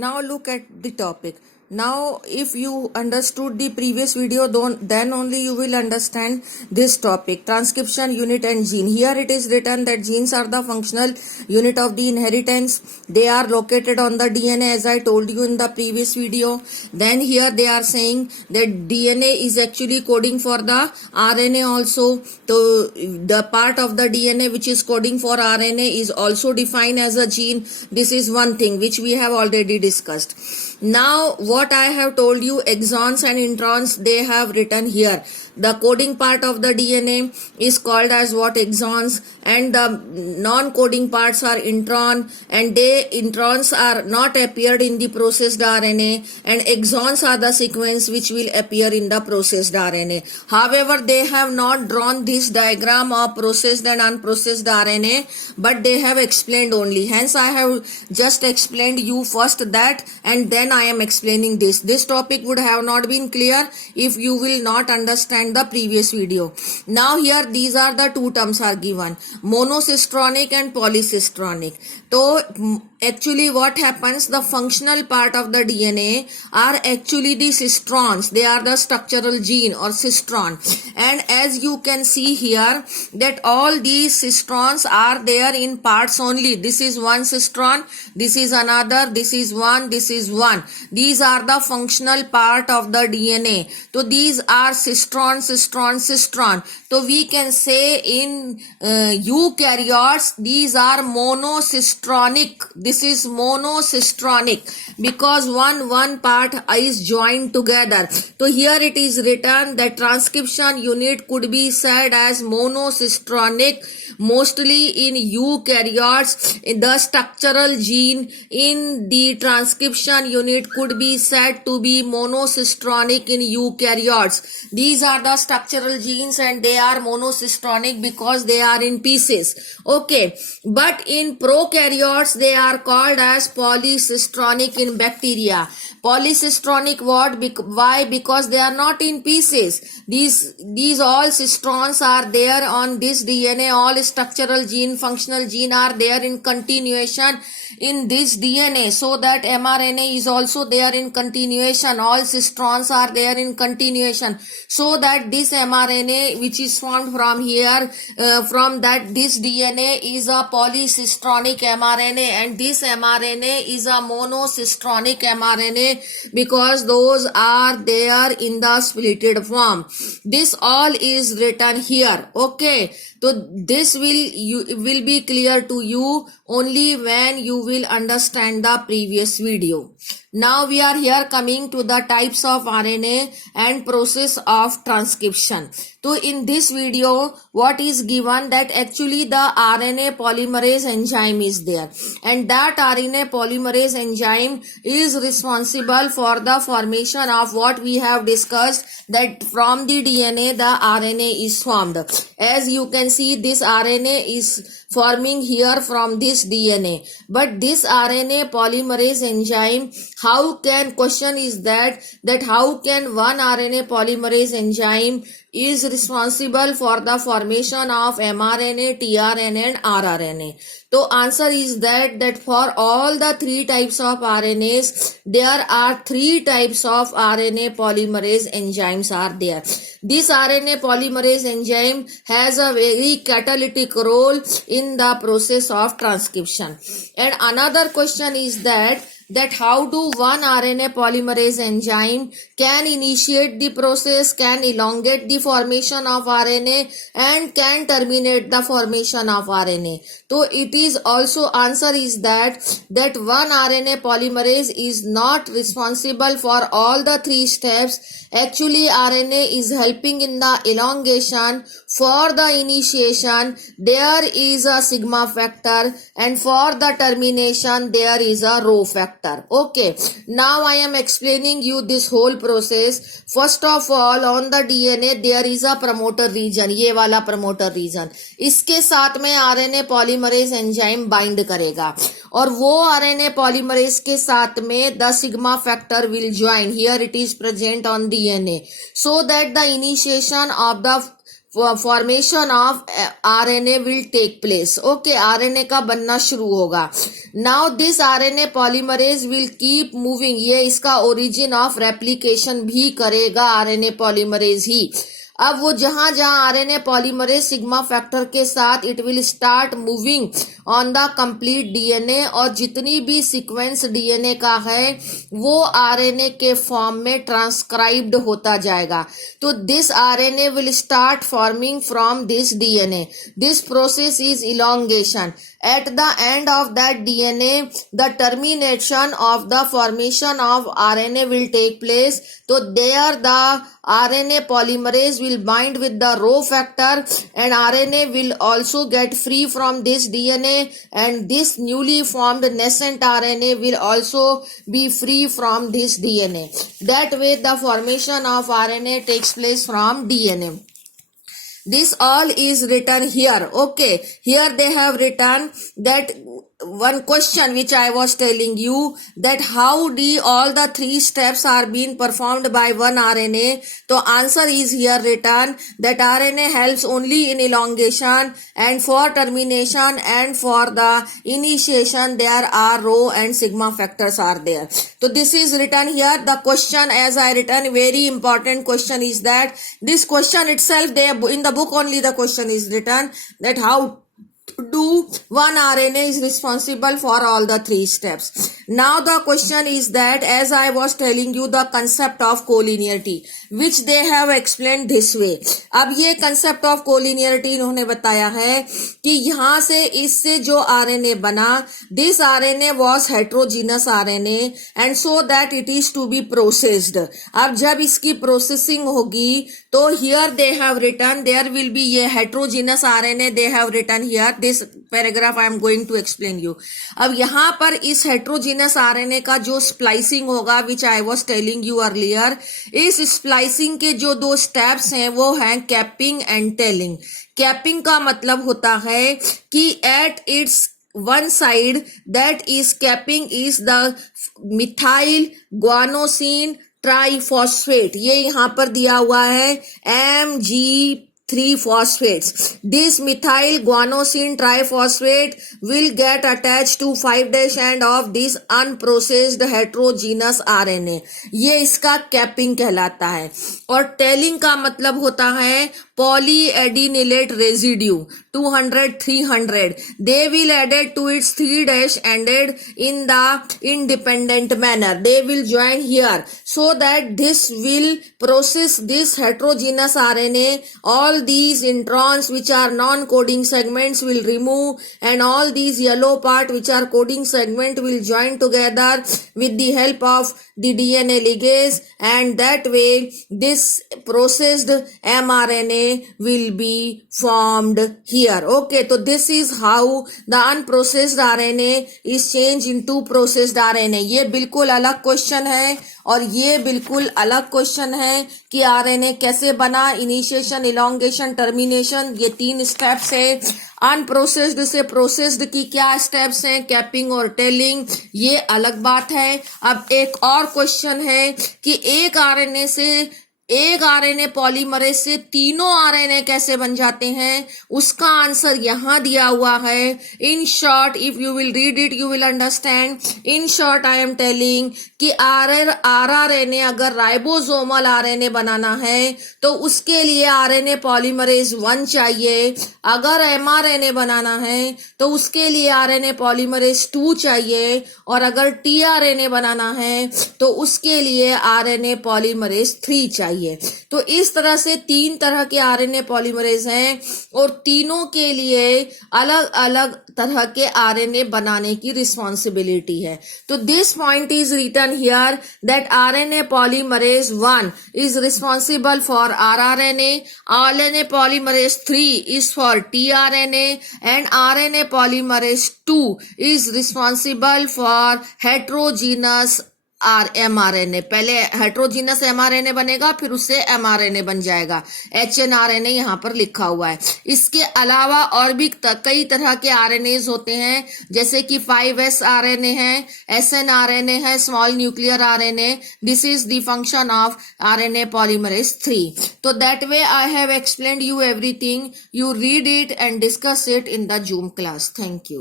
Now look at the topic. Now if you understood the previous video, then only you will understand this topic, transcription unit and gene. Here it is written that genes are the functional unit of the inheritance. They are located on the DNA, as I told you in the previous video. Then here they are saying that DNA is actually coding for the RNA also. So the part of the DNA which is coding for RNA is also defined as a gene. This is one thing which we have already discussed. Now what I have told you, exons and introns, they have written here. The coding part of the DNA is called as what? Exons, and the non-coding parts are intron, and introns are not appeared in the processed RNA, and exons are the sequence which will appear in the processed RNA. However, they have not drawn this diagram of processed and unprocessed RNA, but they have explained only. Hence, I have just explained you first that, and then I am explaining this. This topic would have not been clear if you will not understand the previous video. Now here these are the two terms are given, monocistronic and polycistronic. So actually what happens, the functional part of the DNA are actually the cistrons. They are the structural gene or cistron, and as you can see here that all these cistrons are there in parts only. This is one cistron, this is another, this is one, this is one. These are the functional part of the DNA. So these are cistron, cistron, cistron. So we can say in eukaryotes these are monocistronic. This is monocistronic because one part is joined together. So here it is written that transcription unit could be said as monocistronic. Mostly in eukaryotes, the structural gene in the transcription unit could be said to be monocistronic in eukaryotes. These are the structural genes and they are monocistronic because they are in pieces. Okay, but in prokaryotes they are called as polycistronic in bacteria. Polycistronic what? Why? Because they are not in pieces. These all cistrons are there on this DNA. All structural gene, functional gene are there in continuation in this DNA, so that mRNA is also there in continuation. All cistrons are there in continuation, so that this mRNA which is formed from here, from that this DNA is a polycistronic mRNA, and this mRNA is a monocistronic mRNA because those are there in the splitted form. This all is written here. Okay, so this will be clear to you only when you will understand the previous video. Now we are here coming to the types of RNA and process of transcription. So in this video what is given, that actually the RNA polymerase enzyme is there, and that RNA polymerase enzyme is responsible for the formation of what we have discussed, that from the DNA the RNA is formed. As you can see, this RNA is forming here from this DNA, but this RNA polymerase enzyme, question is that how can one RNA polymerase enzyme is responsible for the formation of mRNA, tRNA and rRNA? So answer is that for all the three types of RNAs, there are three types of RNA polymerase enzymes are there. This RNA polymerase enzyme has a very catalytic role in the process of transcription. And another question is that how do one RNA polymerase enzyme can initiate the process, can elongate the formation of RNA and can terminate the formation of RNA. So it is also answer is that one RNA polymerase is not responsible for all the three steps. Actually RNA is helping in the elongation. For the initiation there is a sigma factor, and for the termination there is a rho factor. Okay, now I am explaining you this whole process. First of all, on the DNA there is a promoter region, ये वाला promoter region. इसके साथ में RNA polymerase enzyme bind करेगा, और वो RNA polymerase के साथ में the sigma factor will join. Here it is present on DNA, so that the initiation of the formation of RNA will take place. Okay, RNA का बनना शुरू होगा. Now this RNA polymerase will keep moving. ये इसका origin of replication भी करेगा RNA polymerase ही. अब वो जहां जहां आरएनए पॉलीमरेज सिग्मा फैक्टर के साथ it will start moving on the complete DNA, और जितनी भी सीक्वेंस डीएनए का है वो आरएनए के फॉर्म में ट्रांसक्राइब्ड होता जाएगा. तो this RNA will start forming from this DNA. This process is elongation. At the end of that DNA, the termination of the formation of RNA will take place. So there the RNA polymerase will bind with the Rho factor, and RNA will also get free from this DNA, and this newly formed nascent RNA will also be free from this DNA. That way the formation of RNA takes place from DNA. This all is written here. Okay, here they have written that one question which I was telling you, that how do all the three steps are being performed by one RNA. So answer is here written that RNA helps only in elongation, and for termination and for the initiation there are Rho and sigma factors are there. So this is written here. The question as I written, very important question is that this question itself, they in the book only the question is written that how do one RNA is responsible for all the three steps. Now the question is that, as I was telling you, the concept of collinearity which they have explained this way. अब ये concept of collinearity इन्होंने बताया है कि यहाँ से इससे जो RNA बना, this RNA was heterogeneous RNA and so that it is to be processed. अब जब इसकी processing होगी तो here they have written there will be ये heterogeneous RNA they have written here. This paragraph I am going to explain you. अब यहाँ पर इस heterogeneous RNA का जो splicing होगा which I was telling you earlier, इस splicing के जो दो steps हैं वो हैं capping and telling. Capping का मतलब होता है कि at its one side, that is capping is the methyl guanosine triphosphate. ये यहाँ पर दिया हुआ है Mg3 phosphates. This methyl guanosine triphosphate will get attached to 5' end of this unprocessed heterogeneous RNA. ये इसका कैपिंग कहलाता है. और टेलिंग का मतलब होता है polyadenylate residue 200-300. They will added to its 3' ended in the independent manner. They will join here so that this will process this heterogeneous RNA. All these introns which are non-coding segments will remove, and all these yellow part which are coding segment will join together with the help of the DNA ligase, and that way this processed mRNA will be formed here. Okay, so this is how the unprocessed RNA is changed into processed RNA. ये बिल्कुल अलग question है और ये बिल्कुल अलग question है कि आरएनए कैसे बना, इनिशिएशन, इलोंगेशन, टर्मिनेशन, ये 3 स्टेप्स है. अनप्रोसेस्ड से प्रोसेस्ड की क्या स्टेप्स हैं, कैपिंग और टेलिंग, ये अलग बात है. अब एक और क्वेश्चन है कि एक आरएनए पॉलीमरेज से तीनों आरएनए कैसे बन जाते हैं, उसका आंसर यहां दिया हुआ है. In short, if you will read it you will understand. In short I am telling कि आरआरएनए अगर राइबोसोमल आरएनए बनाना है तो उसके लिए आरएनए पॉलीमरेज 1 चाहिए. अगर एमआरएनए बनाना है तो उसके लिए आरएनए पॉलीमरेज 2 चाहिए, और अगर टीआरएनए बनाना है तो उसके लिए आरएनए पॉलीमरेज 3 चाहिए. तो इस तरह से 3 तरह के आरएनए पॉलीमरेज हैं और तीनों के लिए अलग अलग तरह के आरएनए बनाने की रिस्पॉन्सिबिलिटी है. तो this point is written here that RNA polymerase 1 is responsible for rRNA, RNA polymerase 3 is for tRNA, and RNA polymerase 2 is responsible for heterogeneous mRNA, पहले हेट्रोजीनस mRNA बनेगा, फिर उससे mRNA बन जाएगा, hnRNA यहाँ पर लिखा हुआ है। इसके अलावा और भी कई तरह के RNAs होते हैं, जैसे कि 5S RNA है, snRNA है, small nuclear RNA। This is the function of RNA polymerase 3. So that way I have explained you everything. You read it and discuss it in the Zoom class. Thank you.